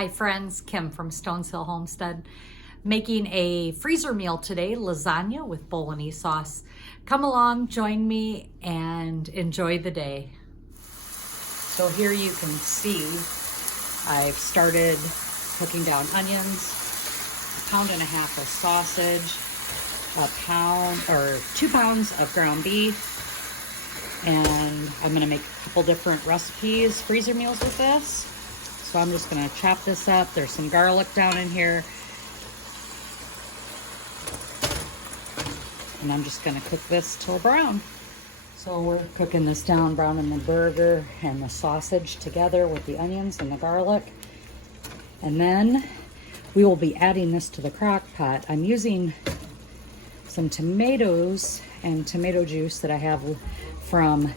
Hi friends, Kim from Stones Hill Homestead, making a freezer meal today, lasagna with Bolognese sauce. Come along, join me, and enjoy the day. So here you can see I've started cooking down onions, 1.5 pounds of sausage, 2 pounds of ground beef, and I'm gonna make a couple different recipes, freezer meals with this. So I'm just gonna chop this up. There's some garlic down in here. And I'm just gonna cook this till brown. So we're cooking this down, browning the burger and the sausage together with the onions and the garlic. And then we will be adding this to the crock pot. I'm using some tomatoes and tomato juice that I have from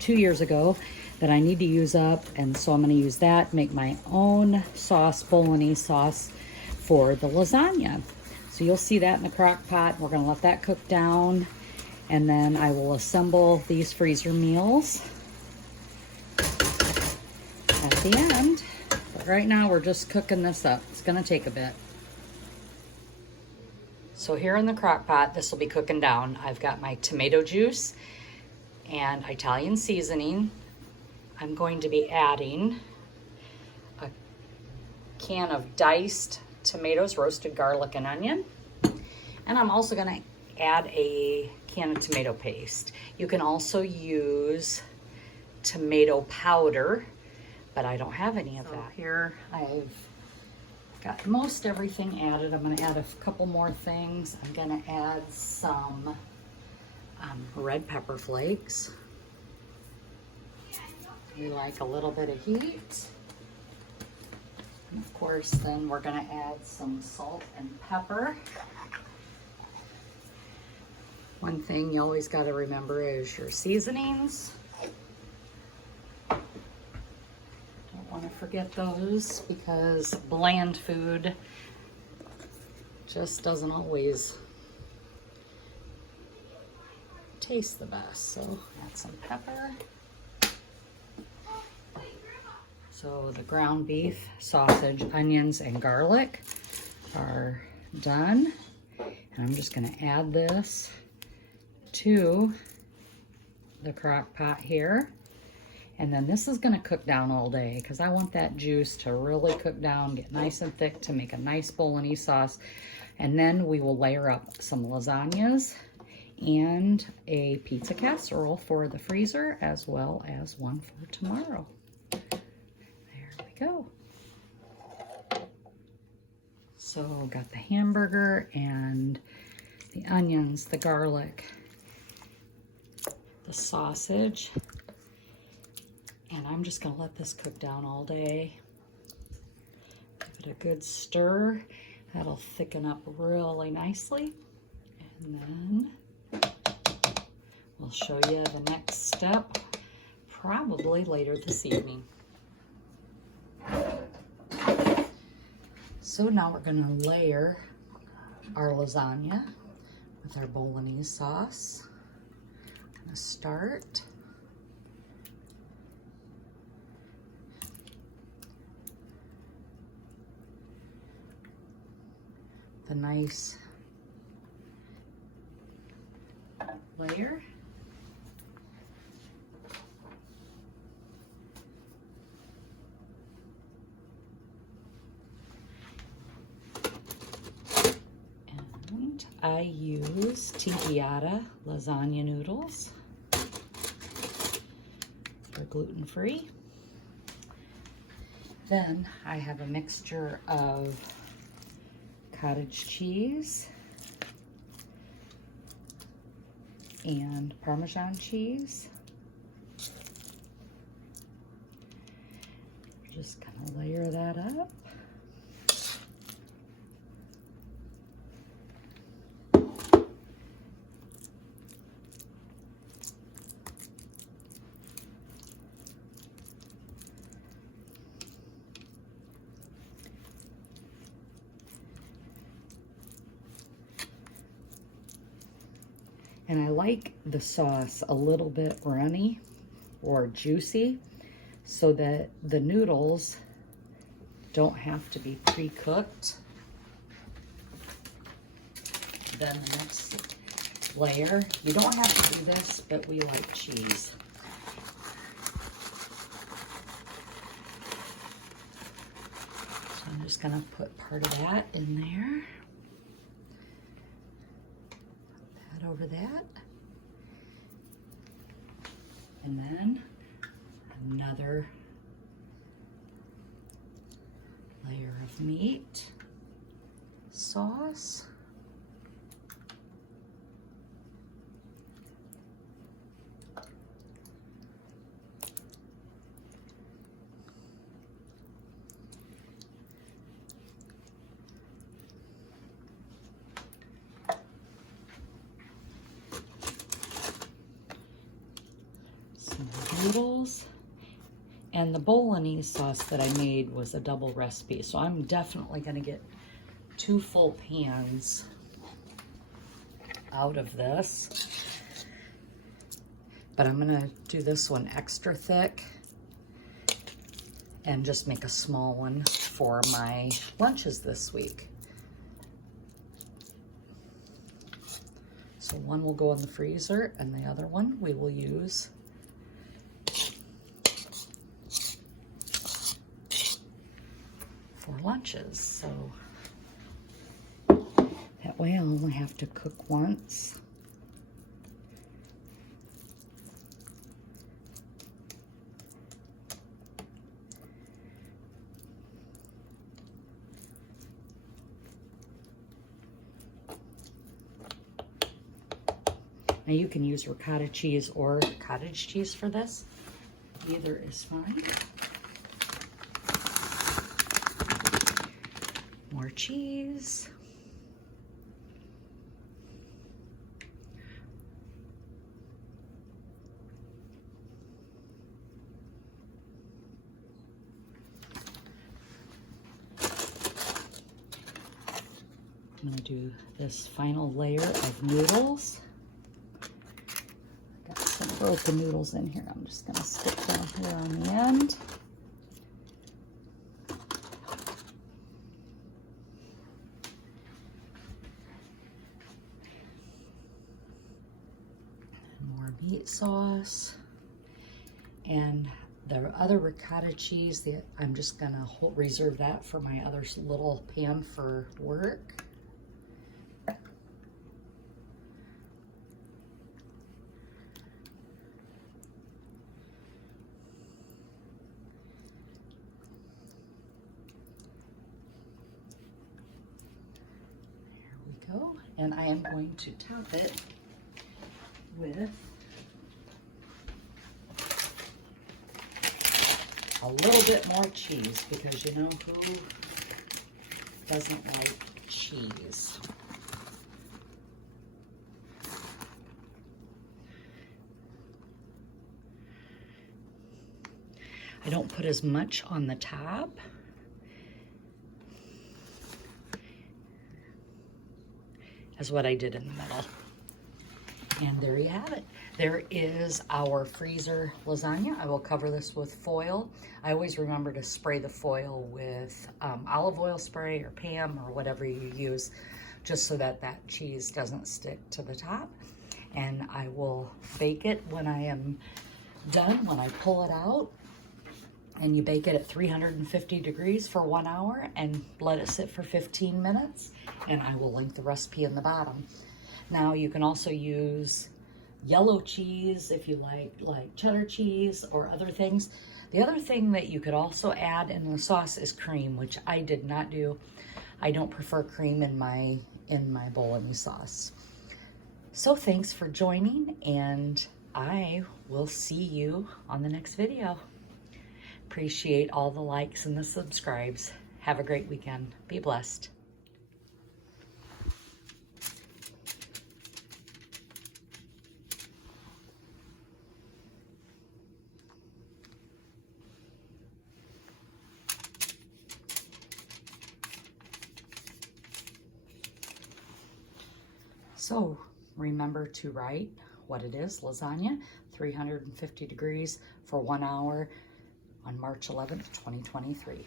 2 years ago that I need to use up, and so I'm going to use that, make my own sauce, Bolognese sauce for the lasagna. So you'll see that in the crock pot. We're going to let that cook down, and then I will assemble these freezer meals at the end. But right now we're just cooking this up. It's going to take a bit. So here in the crock pot, this will be cooking down. I've got my tomato juice and Italian seasoning. I'm going to be adding a can of diced tomatoes, roasted garlic and onion. And I'm also gonna add a can of tomato paste. You can also use tomato powder, but I don't have any of that. Here I've got most everything added. I'm gonna add a couple more things. I'm gonna add some red pepper flakes. We like a little bit of heat. And of course, then we're gonna add some salt and pepper. One thing you always gotta remember is your seasonings. Don't wanna forget those because bland food just doesn't always taste the best. So add some pepper. So the ground beef, sausage, onions, and garlic are done. And I'm just gonna add this to the crock pot here. And then this is gonna cook down all day because I want that juice to really cook down, get nice and thick to make a nice Bolognese sauce. And then we will layer up some lasagnas and a pizza casserole for the freezer, as well as one for tomorrow. Go. So got the hamburger and the onions, the garlic, the sausage, and I'm just gonna let this cook down all day. Give it a good stir. That'll thicken up really nicely. And then we'll show you the next step probably later this evening. So now we're gonna layer our lasagna with our Bolognese sauce. I'm gonna start. The nice layer. I use Tigiata lasagna noodles. They're gluten-free. Then I have a mixture of cottage cheese and Parmesan cheese. Just gonna layer that up. And I like the sauce a little bit runny or juicy so that the noodles don't have to be pre-cooked. Then the next layer, you don't have to do this, but we like cheese. So I'm just gonna put part of that in there. Put that over that. And then another layer of meat sauce. Some noodles. And the Bolognese sauce that I made was a double recipe, so I'm definitely going to get 2 full pans out of this. But I'm going to do this one extra thick and just make a small one for my lunches this week. So one will go in the freezer and the other one we will use for lunches. So that way I only have to cook once. Now you can use ricotta cheese or cottage cheese for this. Either is fine. More cheese. I'm going to do this final layer of noodles. Got some broken noodles in here. I'm just going to stick down here on the end. More meat sauce. And the other ricotta cheese, I'm just going to reserve that for my other little pan for work. And I am going to top it with a little bit more cheese, because you know who doesn't like cheese? I don't put as much on the top. As what I did in the middle. And there you have it. There is our freezer lasagna. I will cover this with foil. I always remember to spray the foil with olive oil spray or Pam or whatever you use, just so that that cheese doesn't stick to the top. And I will bake it when I am done, when I pull it out. And you bake it at 350 degrees for 1 hour and let it sit for 15 minutes. And I will link the recipe in the bottom. Now you can also use yellow cheese if you like cheddar cheese or other things. The other thing that you could also add in the sauce is cream, which I did not do. I don't prefer cream in my Bolognese sauce. So thanks for joining, and I will see you on the next video. Appreciate all the likes and the subscribes. Have a great weekend. Be blessed. So remember to write what it is: lasagna, 350 degrees for 1 hour on March 11th, 2023.